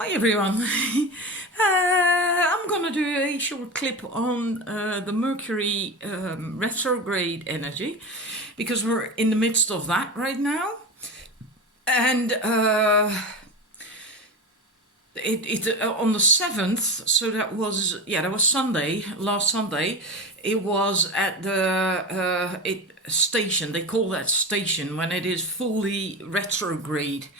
Hi everyone. I'm gonna do a short clip on the Mercury retrograde energy because we're in the midst of that right now, and it on the 7th. So that was Sunday, last Sunday. It was at the station. They call that station when it is fully retrograde.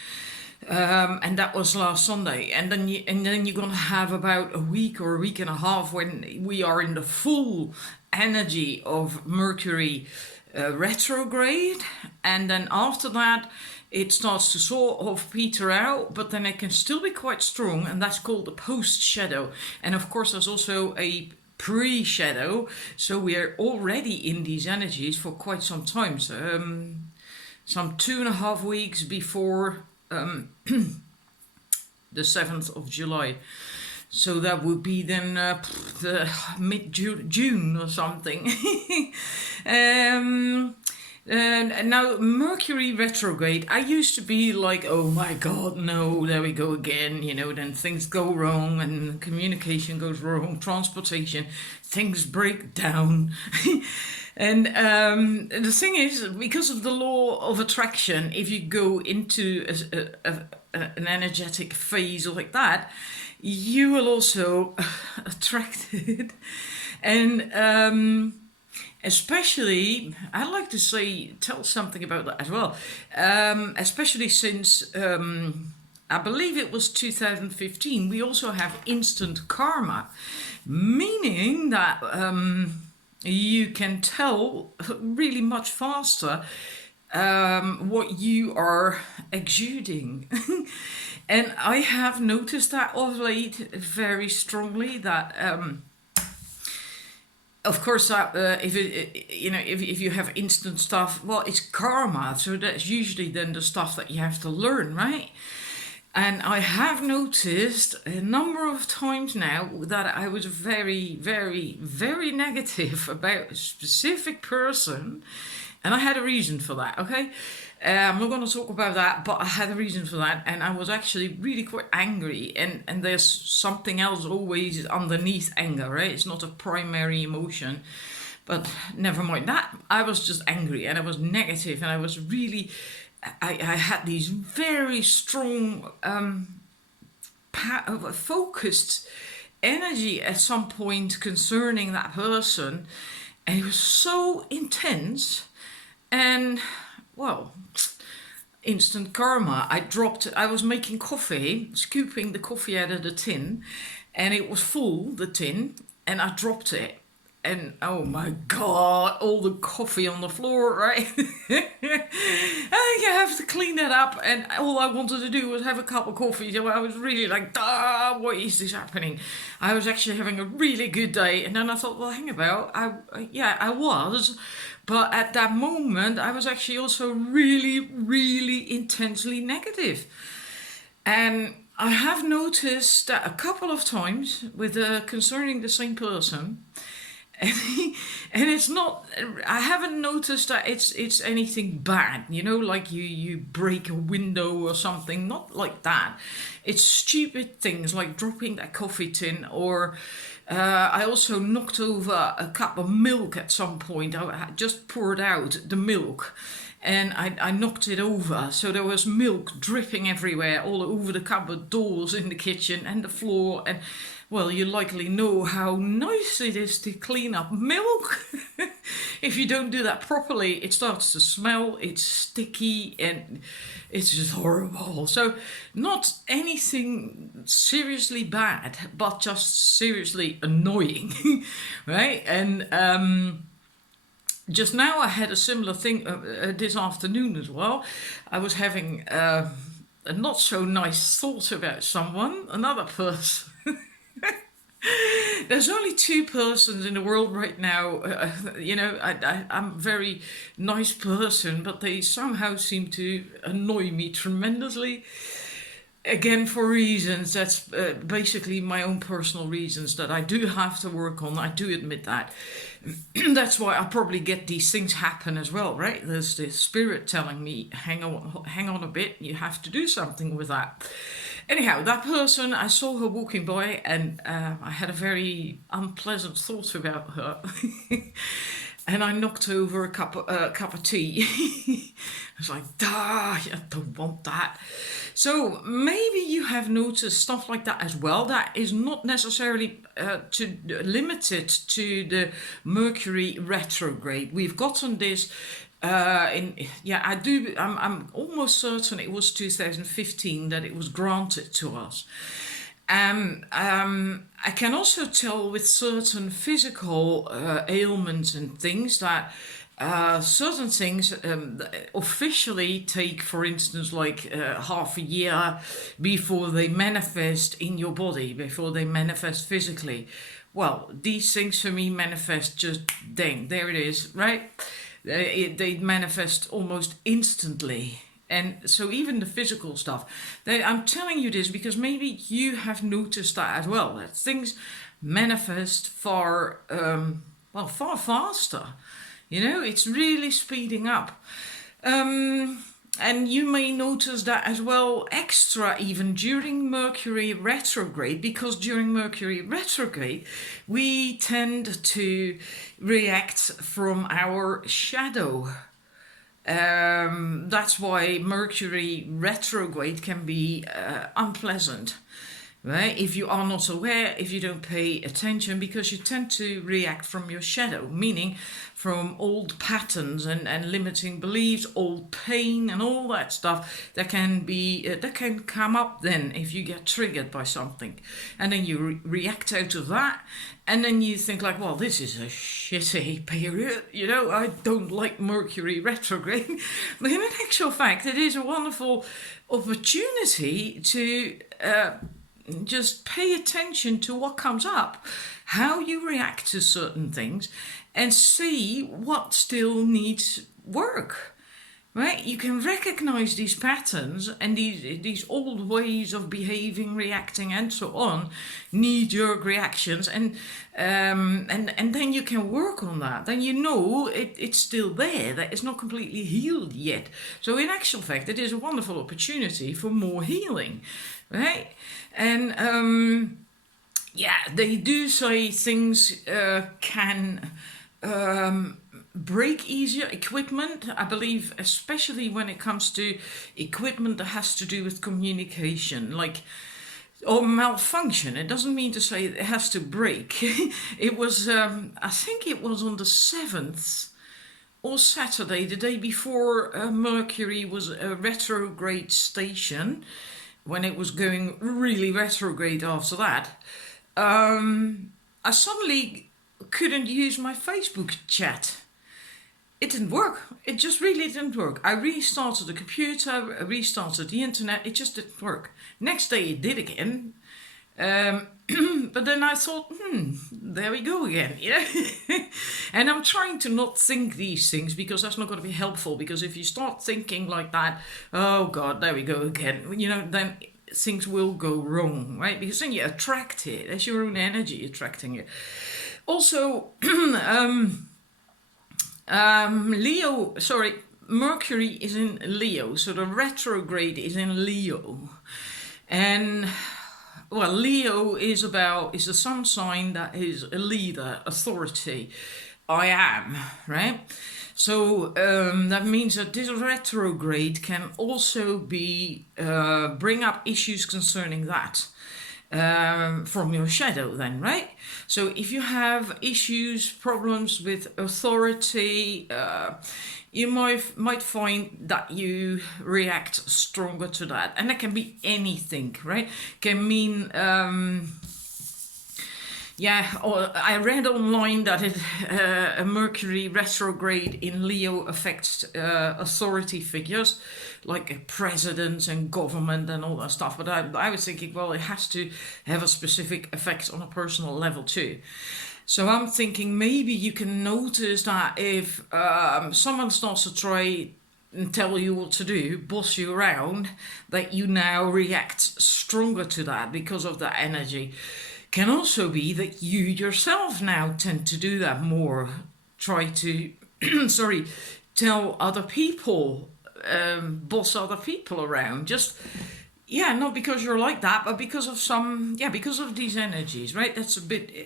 And that was last Sunday, and then you're gonna have about a week or a week and a half when we are in the full energy of Mercury retrograde, and then after that it starts to sort of peter out, but then it can still be quite strong, and that's called the post shadow. And of course, there's also a pre-shadow, so we are already in these energies for quite some time. So, some 2.5 weeks before the 7th of July. So that would be then the mid-June or something. And now Mercury retrograde, I used to be like, oh my god, no, there we go again, then things go wrong and communication goes wrong, transportation, things break down. And the thing is, because of the law of attraction, if you go into an energetic phase like that, you will also attract it. And especially, I'd like to tell something about that as well, especially since I believe it was 2015, we also have instant karma, meaning that you can tell really much faster what you are exuding. And I have noticed that of late very strongly, that of course if you have instant stuff, well, it's karma, so that's usually then the stuff that you have to learn, right? And I have noticed a number of times now that I was very, very, very negative about a specific person. And I had a reason for that, okay? I'm not going to talk about that, but I had a reason for that. And I was actually really quite angry. And there's something else always underneath anger, right? It's not a primary emotion. But never mind that. I was just angry and I was negative, and I was really... I had these very strong focused energy at some point concerning that person, and it was so intense. And well, instant karma. I was making coffee, scooping the coffee out of the tin, and it was full, the tin, and I dropped it. And oh my god, all the coffee on the floor, right? I have to clean that up, and all I wanted to do was have a cup of coffee. So I was really like, what is this happening? I was actually having a really good day, and then I thought, well, hang about, I was, but at that moment I was actually also really, really intensely negative. And I have noticed that a couple of times with concerning the same person. And it's not, I haven't noticed that it's anything bad, like you break a window or something, not like that. It's stupid things like dropping that coffee tin, or I also knocked over a cup of milk at some point. I had just poured out the milk, and I knocked it over, so there was milk dripping everywhere, all over the cupboard doors in the kitchen and the floor. And well, you likely know how nice it is to clean up milk. If you don't do that properly, it starts to smell, it's sticky, and it's just horrible. So not anything seriously bad, but just seriously annoying, right? And just now I had a similar thing this afternoon as well. I was having a not so nice thought about someone, another person. There's only two persons in the world right now. I'm a very nice person, but they somehow seem to annoy me tremendously. Again, for reasons that's basically my own personal reasons that I do have to work on. I do admit that. That's why I probably get these things happen as well, right? There's the spirit telling me, hang on a bit, you have to do something with that. Anyhow, that person, I saw her walking by, and I had a very unpleasant thought about her. And I knocked over a cup of tea. I was like, "Duh, I don't want that." So maybe you have noticed stuff like that as well. That is not necessarily limited to the Mercury retrograde. We've gotten this. I do. I'm almost certain it was 2015 that it was granted to us. I can also tell with certain physical ailments and things that certain things officially take, for instance, like half a year before they manifest in your body, before they manifest physically. Well, these things for me manifest just dang, there it is, right? They manifest almost instantly. And so even the physical stuff, I'm telling you this because maybe you have noticed that as well, that things manifest far faster. It's really speeding up. And you may notice that as well, extra even during Mercury retrograde, because during Mercury retrograde, we tend to react from our shadow. That's why Mercury retrograde can be unpleasant. Right? If you are not aware, if you don't pay attention, because you tend to react from your shadow, meaning from old patterns and limiting beliefs, old pain and all that stuff that can come up then if you get triggered by something. And then you react out of that, and then you think like, well, this is a shitty period, I don't like Mercury retrograde. But in actual fact, it is a wonderful opportunity to just pay attention to what comes up, how you react to certain things, and see what still needs work. Right? You can recognize these patterns and these old ways of behaving, reacting, and so on, knee-jerk reactions, and then you can work on that. Then it's still there. That it's not completely healed yet. So in actual fact, it is a wonderful opportunity for more healing, right? And they do say things can break easier. Equipment, I believe, especially when it comes to equipment that has to do with communication, or malfunction. It doesn't mean to say it has to break. It was, I think it was on the 7th or Saturday, the day before Mercury was a retrograde station, when it was going really retrograde after that. I suddenly couldn't use my Facebook chat. It didn't work. It just really didn't work. I restarted the computer, I restarted the internet. It just didn't work. Next day it did again. But then I thought, there we go again. And I'm trying to not think these things, because that's not going to be helpful. Because if you start thinking like that, oh God, there we go again. Then things will go wrong, right? Because then you attract it. That's your own energy attracting it. Also, Mercury is in Leo, so the retrograde is in Leo. And well, Leo is the sun sign that is a leader, authority. I am, right? So that means that this retrograde can also be bring up issues concerning that. From your shadow then, right? So if you have issues, problems with authority, you might find that you react stronger to that. And that can be anything, right? Can mean or I read online that a Mercury retrograde in Leo affects authority figures, like presidents and government and all that stuff. But I was thinking, well, it has to have a specific effect on a personal level too. So I'm thinking maybe you can notice that if someone starts to try and tell you what to do, boss you around, that you now react stronger to that because of that energy. Can also be that you yourself now tend to do that more. Try to, tell other people, boss other people around. Just Yeah, not because you're like that, but because of because of these energies, right? That's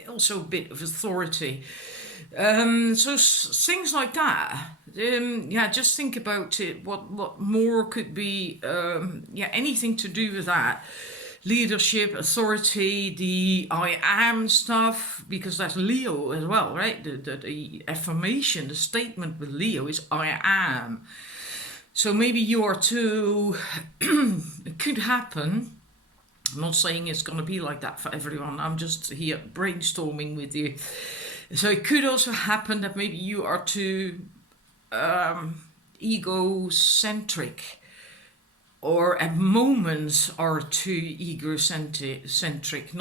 also a bit of authority. So things like that. Yeah, just think about it. What more could be? Anything to do with that. Leadership, authority, the I am stuff, because that's Leo as well, right? The affirmation, the statement with Leo is I am. So maybe you are too. It could happen. I'm not saying it's going to be like that for everyone. I'm just here brainstorming with you. So it could also happen that maybe you are too egocentric, or at moments are too egocentric,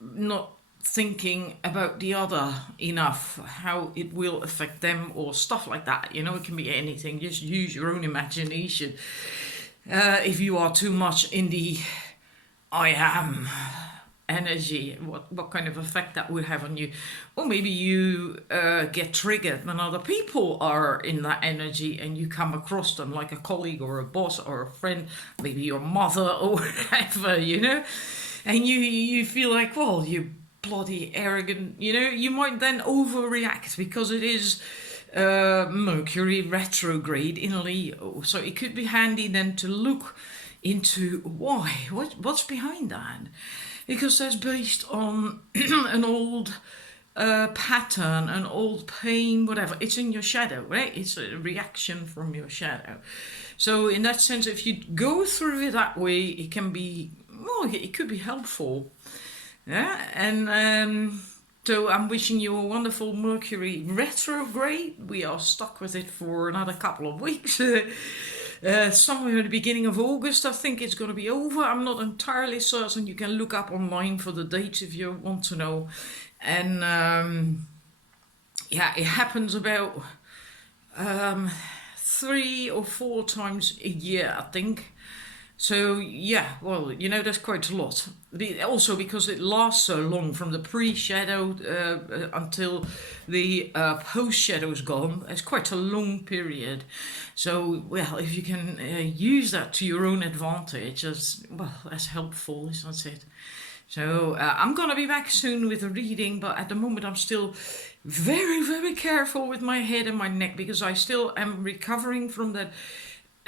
not thinking about the other enough, how it will affect them or stuff like that. It can be anything. Just use your own imagination. If you are too much in the I am energy, what kind of effect that would have on you. Or maybe you get triggered when other people are in that energy and you come across them, like a colleague or a boss or a friend, maybe your mother or whatever, and you feel like, well, you bloody arrogant, you might then overreact because it is Mercury Retrograde in Leo. So it could be handy then to look into what's behind that, because that's based on an old pattern, an old pain, whatever. It's in your shadow, right? It's a reaction from your shadow. So in that sense, if you go through it that way, it can be, well, it could be helpful. Yeah, and so I'm wishing you a wonderful Mercury retrograde. We are stuck with it for another couple of weeks. Somewhere at the beginning of August, I think it's going to be over. I'm not entirely certain. You can look up online for the dates if you want to know. And it happens about 3 or 4 times a year, I think. So yeah, well, that's quite a lot. Also because it lasts so long, from the pre-shadow until the post-shadow is gone. It's quite a long period. So, well, if you can use that to your own advantage, that's helpful, isn't it? So I'm going to be back soon with a reading, but at the moment I'm still very, very careful with my head and my neck, because I still am recovering from that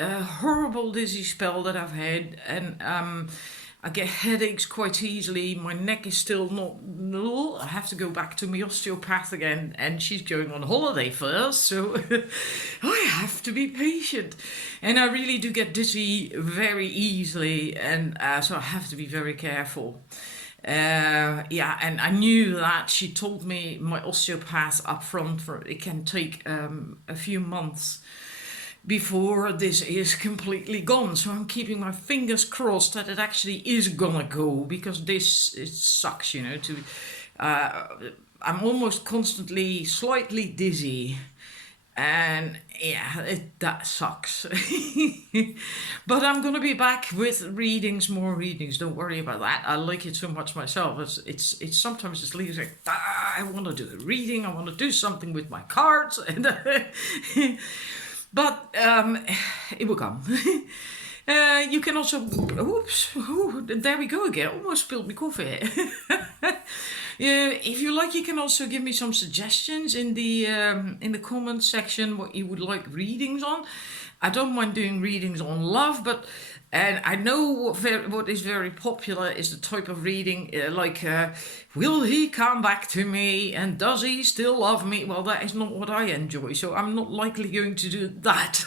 horrible dizzy spell that I've had, and I get headaches quite easily. My neck is still not. I have to go back to my osteopath again, and she's going on holiday first, so I have to be patient. And I really do get dizzy very easily, and so I have to be very careful. And I knew that. She told me, my osteopath, up front, it can take a few months before this is completely gone. So I'm keeping my fingers crossed that it actually is gonna go, because it sucks, I'm almost constantly slightly dizzy, and that sucks. But I'm gonna be back with more readings, don't worry about that. I like it so much myself. It's sometimes it's like, I want to do a reading, I want to do something with my cards, and but it will come. You can also, there we go again. Almost spilled my coffee. If you like, you can also give me some suggestions in the comments section what you would like readings on. I don't mind doing readings on love, and I know what is very popular is the type of reading will he come back to me, and does he still love me? Well, that is not what I enjoy, so I'm not likely going to do that.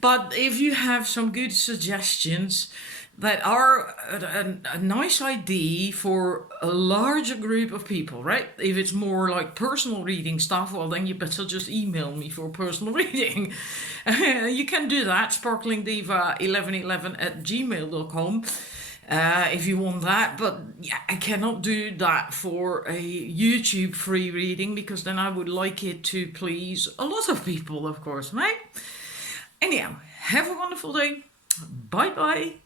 But if you have some good suggestions that are a nice idea for a larger group of people, right? If it's more like personal reading stuff, well, then you better just email me for personal reading. You can do that, sparklingdiva1111@gmail.com, if you want that. But yeah, I cannot do that for a YouTube free reading, because then I would like it to please a lot of people, of course, right? Anyhow, have a wonderful day. Bye bye.